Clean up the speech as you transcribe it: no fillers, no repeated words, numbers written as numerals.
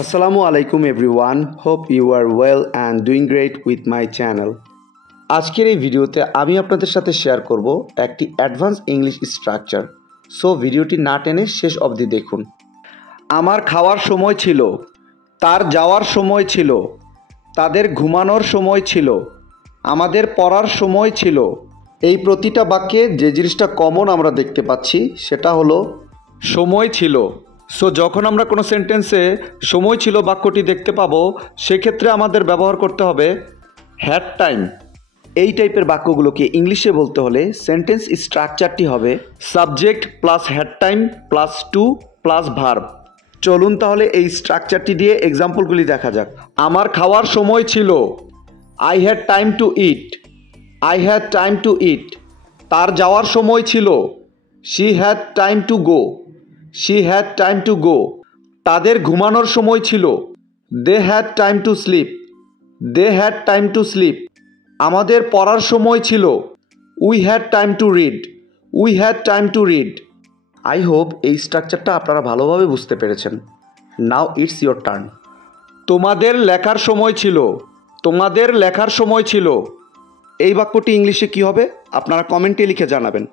Assalamu alaikum everyone. Hope you are well and doing great with my channel. আজকের এই ভিডিওতে আমি আপনাদের সাথে শেয়ার করব একটি অ্যাডভান্স ইংলিশ স্ট্রাকচার। সো ভিডিওটি না টেনে শেষ অবধি দেখুন। আমার খাওয়ার সময় ছিল, তার যাওয়ার সময় ছিল, তাদের ঘুমানোর সময় ছিল, আমাদের পড়ার সময় ছিল। এই প্রতিটা বাক্যে যে জিনিসটা কমন আমরা দেখতে পাচ্ছি সেটা হলো সময় ছিল। সো যখন আমরা কোনো সেন্টেন্সে সময় ছিল বাক্যটি দেখতে পাবো সেক্ষেত্রে আমাদের ব্যবহার করতে হবে হ্যাড টাইম। এই টাইপের বাক্যগুলোকে ইংলিশে বলতে হলে সেন্টেন্স স্ট্রাকচারটি হবে subject plus had time plus to plus verb. চলুন তাহলে এই স্ট্রাকচারটি দিয়ে এক্সাম্পলগুলি দেখা যাক। আমার খাওয়ার সময় ছিল, I had time to eat, I had time to eat. তার যাওয়ার সময় ছিল, she had time to go, she had time to go. তাদের ঘুমানোর সময় ছিল, they had time to sleep, they had time to sleep. আমাদের পড়ার সময় ছিল, we had time to read, we had time to read. I hope এই স্ট্রাকচারটা আপনারা ভালোভাবে বুঝতে পেরেছেন। Now it's your turn. তোমাদের লেখার সময় ছিল, তোমাদের লেখার সময় ছিল। এই বাক্যটি ইংলিশে কী হবে আপনারা কমেন্টে লিখে জানাবেন।